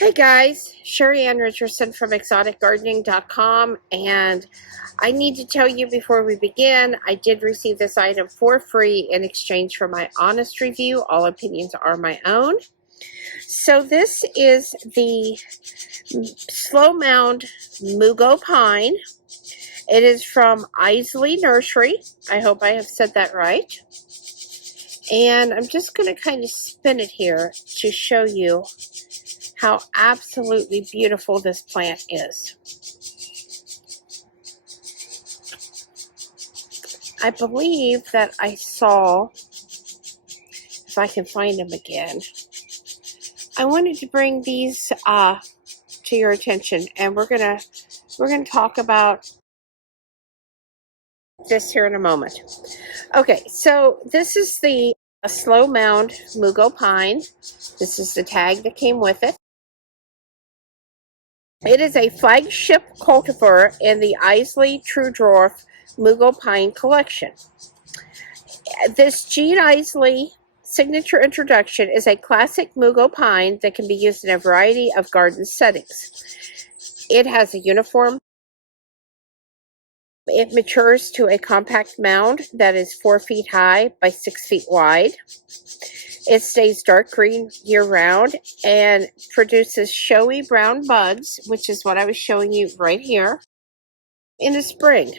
Hey guys, Sheri Ann Richerson from exoticgardening.com, and I need to tell you before we begin, I did receive this item for free in exchange for my honest review. All opinions are my own. So this is the Slowmound Mugo Pine. It is from Iseli Nursery. I hope I have said that right. And I'm just going to kind of spin it here to show you how absolutely beautiful this plant is. I believe that I saw, if I can find them again, I wanted to bring these to your attention, and we're gonna talk about this here in a moment. Okay, so this is the Slowmound Mugo Pine. This is the tag that came with it. It is a flagship cultivar in the Iseli TRUdwarf Mugo Pine collection. This Gene Iseli signature introduction is a classic Mugo pine that can be used in a variety of garden settings. It has a uniform. It matures to a compact mound that is 4 feet high by 6 feet wide. It stays dark green year-round and produces showy brown buds, which is what I was showing you right here, in the spring.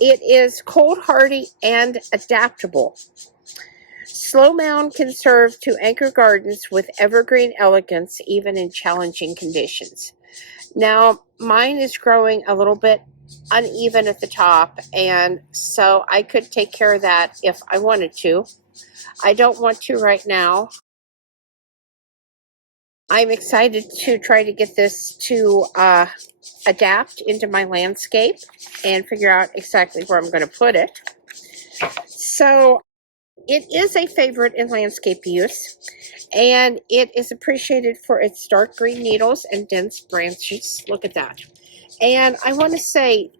It is cold hardy and adaptable. Slowmound can serve to anchor gardens with evergreen elegance, even in challenging conditions. Now, mine is growing a little bit uneven at the top, and so I could take care of that if I wanted to. I don't want to right now. I'm excited to try to get this to adapt into my landscape and figure out exactly where I'm going to put it. So it is a favorite in landscape use, and it is appreciated for its dark green needles and dense branches. Look at that. And I want to say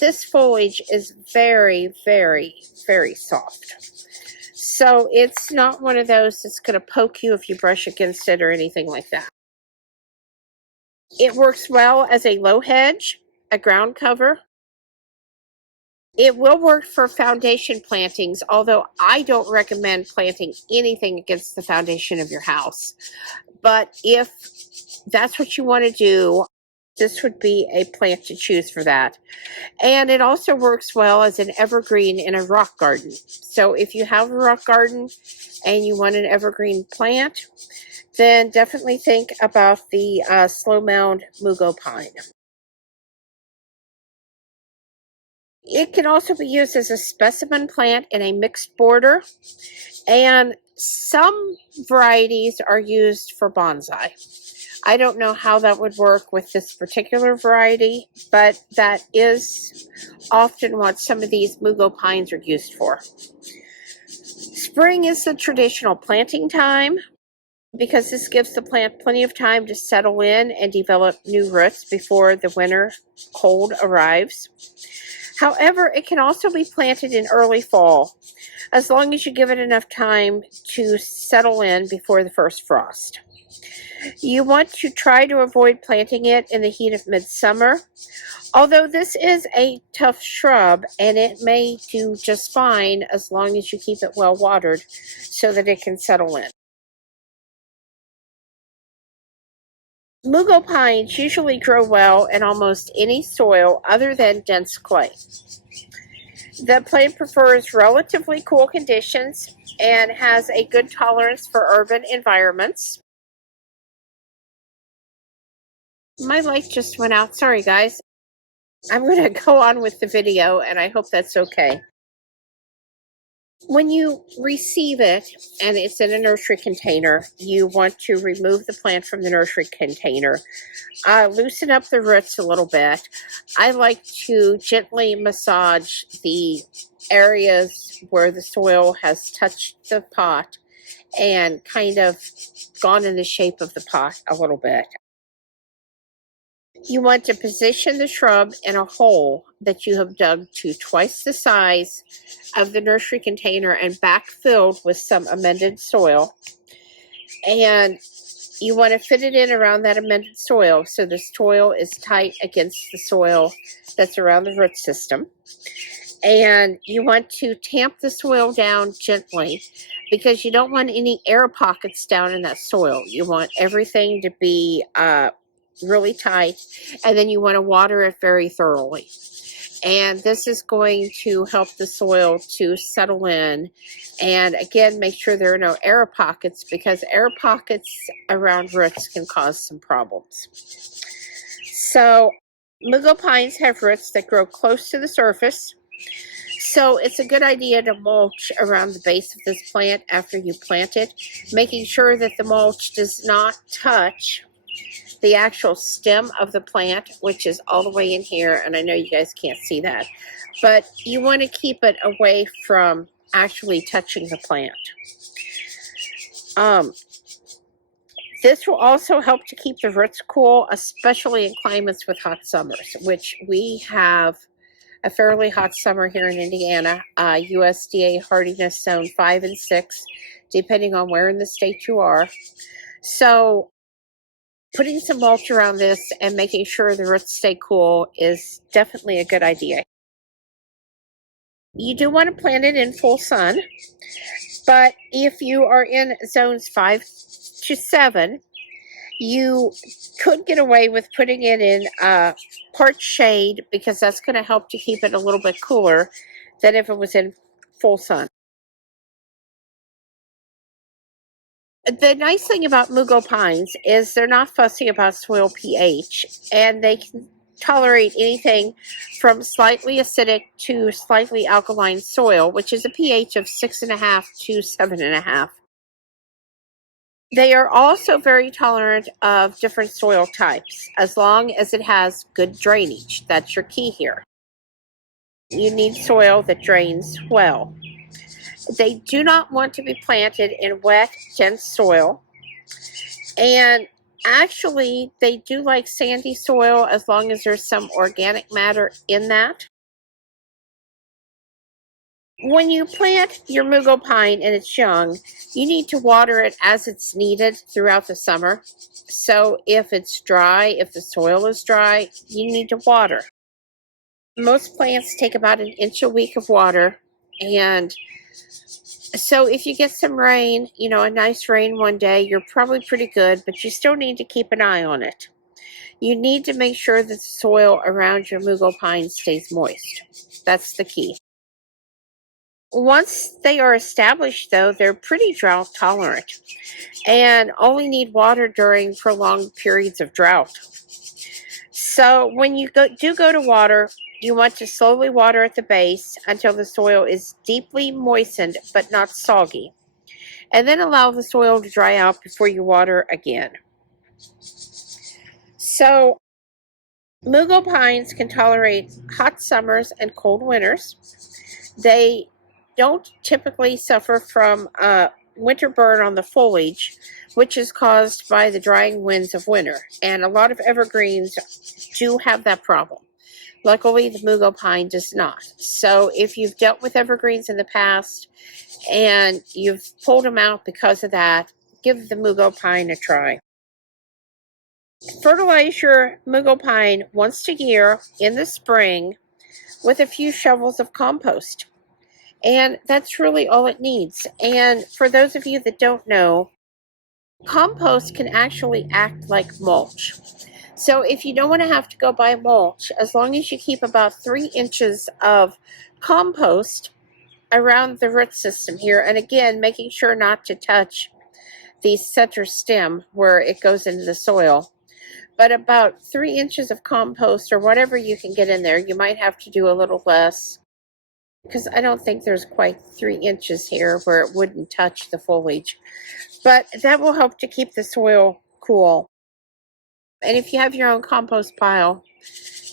this foliage is very, very, very soft. So it's not one of those that's going to poke you if you brush against it or anything like that. It works well as a low hedge, a ground cover. It will work for foundation plantings, although I don't recommend planting anything against the foundation of your house. But if that's what you want to do, this would be a plant to choose for that. And it also works well as an evergreen in a rock garden. So if you have a rock garden and you want an evergreen plant, then definitely think about the Slowmound Mugo Pine. It can also be used as a specimen plant in a mixed border, and some varieties are used for bonsai. I don't know how that would work with this particular variety, but that is often what some of these Mugo pines are used for. Spring is the traditional planting time because this gives the plant plenty of time to settle in and develop new roots before the winter cold arrives. However, it can also be planted in early fall, as long as you give it enough time to settle in before the first frost. You want to try to avoid planting it in the heat of midsummer, although this is a tough shrub and it may do just fine as long as you keep it well watered so that it can settle in. Mugo pines usually grow well in almost any soil other than dense clay. The plant prefers relatively cool conditions and has a good tolerance for urban environments. My light just went out. Sorry, guys. I'm going to go on with the video, and I hope that's okay. When you receive it, and it's in a nursery container, you want to remove the plant from the nursery container. Loosen up the roots a little bit. I like to gently massage the areas where the soil has touched the pot and kind of gone in the shape of the pot a little bit. You want to position the shrub in a hole that you have dug to twice the size of the nursery container and backfilled with some amended soil. And you want to fit it in around that amended soil so the soil is tight against the soil that's around the root system. And you want to tamp the soil down gently because you don't want any air pockets down in that soil. You want everything to be really tight, and then you want to water it very thoroughly. And this is going to help the soil to settle in. And again, make sure there are no air pockets, because air pockets around roots can cause some problems. So Mugo pines have roots that grow close to the surface. So it's a good idea to mulch around the base of this plant after you plant it, making sure that the mulch does not touch the actual stem of the plant, which is all the way in here, and I know you guys can't see that, but you want to keep it away from actually touching the plant. This will also help to keep the roots cool, especially in climates with hot summers, which we have a fairly hot summer here in Indiana, USDA hardiness zone 5 and 6, depending on where in the state you are. So putting some mulch around this and making sure the roots stay cool is definitely a good idea. You do want to plant it in full sun, but if you are in zones 5 to 7, you could get away with putting it in part shade, because that's going to help to keep it a little bit cooler than if it was in full sun. The nice thing about Mugo pines is they're not fussy about soil pH, and they can tolerate anything from slightly acidic to slightly alkaline soil, which is a pH of 6.5 to 7.5. They are also very tolerant of different soil types, as long as it has good drainage. That's your key here. You need soil that drains well. They do not want to be planted in wet, dense soil. And actually, they do like sandy soil as long as there's some organic matter in that. When you plant your Mugo pine and it's young, you need to water it as it's needed throughout the summer. So if it's dry, if the soil is dry, you need to water. Most plants take about 1 inch a week of water, and so if you get some rain, a nice rain one day, you're probably pretty good, but you still need to keep an eye on it. You need to make sure that the soil around your Mugo pine stays moist. That's the key. Once they are established, though, they're pretty drought tolerant and only need water during prolonged periods of drought. So when you do go to water, you want to slowly water at the base until the soil is deeply moistened but not soggy, and then allow the soil to dry out before you water again. So Mugo pines can tolerate hot summers and cold winters. They don't typically suffer from winter burn on the foliage, which is caused by the drying winds of winter. And a lot of evergreens do have that problem. Luckily, the Mugo pine does not. So if you've dealt with evergreens in the past and you've pulled them out because of that, give the Mugo pine a try. Fertilize your Mugo pine once a year in the spring with a few shovels of compost. And that's really all it needs. And for those of you that don't know, compost can actually act like mulch. So if you don't want to have to go buy mulch, as long as you keep about 3 inches of compost around the root system here, and again, making sure not to touch the center stem where it goes into the soil, but about 3 inches of compost or whatever you can get in there. You might have to do a little less, because I don't think there's quite 3 inches here where it wouldn't touch the foliage. But that will help to keep the soil cool. And if you have your own compost pile,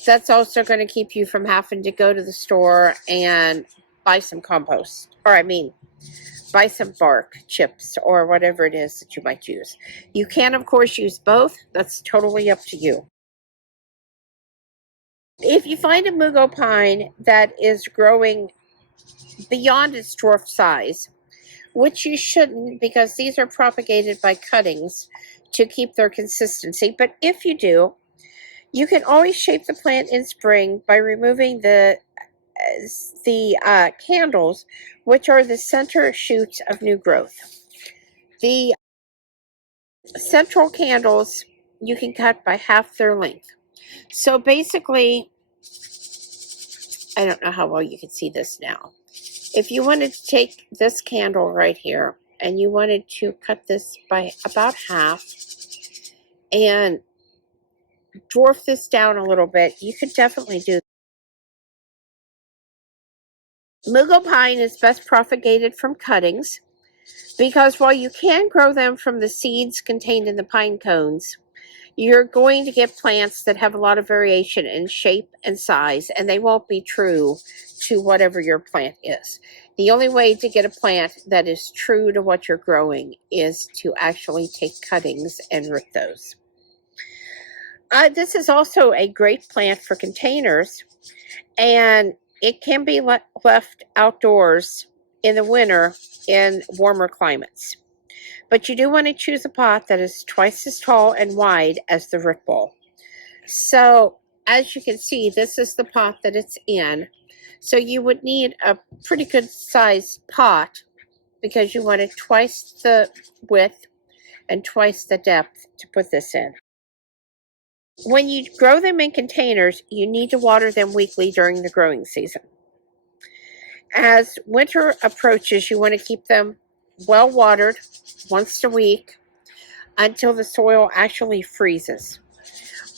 that's also going to keep you from having to go to the store and buy some compost. Buy some bark, chips, or whatever it is that you might use. You can, of course, use both. That's totally up to you. If you find a Mugo pine that is growing beyond its dwarf size, which you shouldn't, because these are propagated by cuttings, to keep their consistency. But if you do, you can always shape the plant in spring by removing the candles, which are the center shoots of new growth. The central candles you can cut by half their length. So basically, I don't know how well you can see this now. If you wanted to take this candle right here and you wanted to cut this by about half and dwarf this down a little bit, you could definitely do that. Mugo pine is best propagated from cuttings because while you can grow them from the seeds contained in the pine cones, you're going to get plants that have a lot of variation in shape and size, and they won't be true to whatever your plant is. The only way to get a plant that is true to what you're growing is to actually take cuttings and root those. This is also a great plant for containers, and it can be left outdoors in the winter in warmer climates. But you do want to choose a pot that is twice as tall and wide as the root ball. So as you can see, this is the pot that it's in. So you would need a pretty good sized pot because you want it twice the width and twice the depth to put this in. When you grow them in containers, you need to water them weekly during the growing season. As winter approaches, you want to keep them well watered once a week until the soil actually freezes.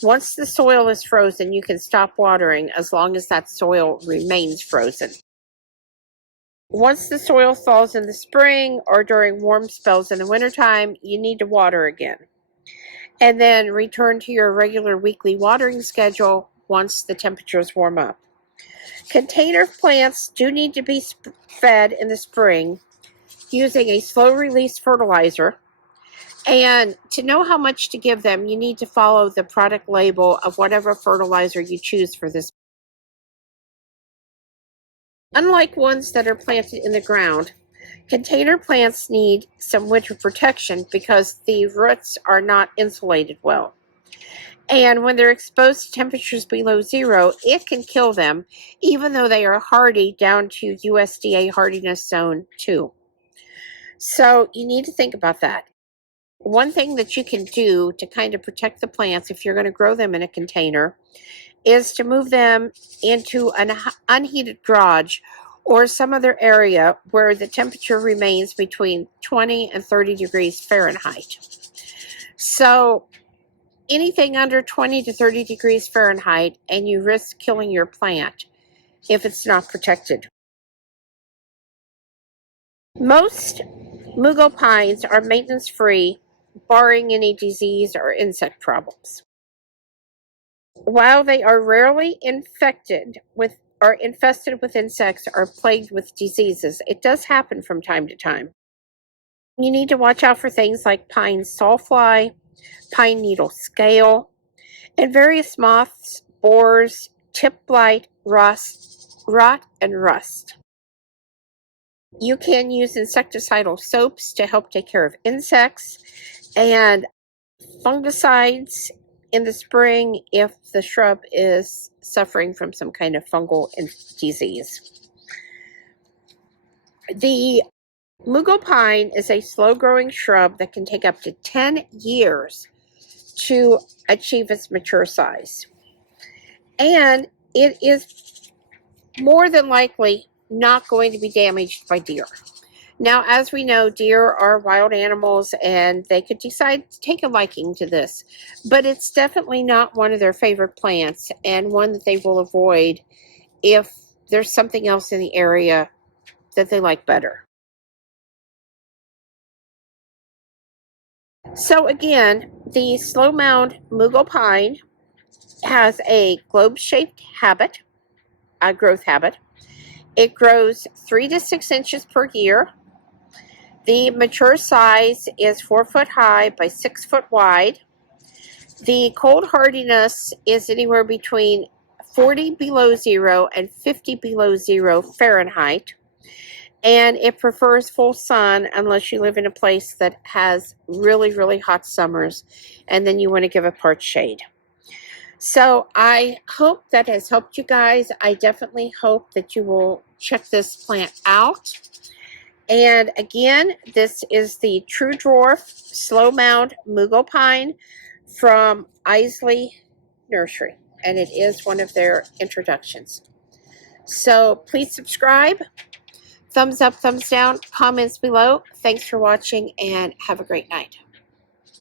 Once the soil is frozen, you can stop watering as long as that soil remains frozen. Once the soil thaws in the spring or during warm spells in the wintertime, you need to water again. And then return to your regular weekly watering schedule once the temperatures warm up. Container plants do need to be fed in the spring using a slow-release fertilizer. And to know how much to give them, you need to follow the product label of whatever fertilizer you choose for this. Unlike ones that are planted in the ground, container plants need some winter protection because the roots are not insulated well. And when they're exposed to temperatures below zero, it can kill them, even though they are hardy down to USDA hardiness zone 2. So you need to think about that. One thing that you can do to kind of protect the plants if you're going to grow them in a container is to move them into an unheated garage or some other area where the temperature remains between 20 and 30 degrees Fahrenheit. So anything under 20 to 30 degrees Fahrenheit, and you risk killing your plant if it's not protected. Most mugo pines are maintenance-free, barring any disease or insect problems. While they are rarely infested with insects or plagued with diseases, it does happen from time to time. You need to watch out for things like pine sawfly, pine needle scale, and various moths, borers, tip blight, rot, and rust. You can use insecticidal soaps to help take care of insects and fungicides in the spring if the shrub is suffering from some kind of fungal disease. The mugo pine is a slow-growing shrub that can take up to 10 years to achieve its mature size. And it is more than likely not going to be damaged by deer. Now, as we know, deer are wild animals and they could decide to take a liking to this, but it's definitely not one of their favorite plants and one that they will avoid if there's something else in the area that they like better. So again, the Slowmound Mugo Pine has a globe-shaped growth habit. It grows 3 to 6 inches per year. The mature size is 4 foot high by 6 foot wide. The cold hardiness is anywhere between 40 below zero and 50 below zero Fahrenheit. and it prefers full sun unless you live in a place that has really, really hot summers, and then you want to give it part shade. So I hope that has helped you guys. I definitely hope that you will check this plant out. And again, this is the TRUdwarf Slowmound Mugo Pine from Iseli Nursery, and it is one of their introductions. So please subscribe, thumbs up, thumbs down, comments below. Thanks for watching, and have a great night.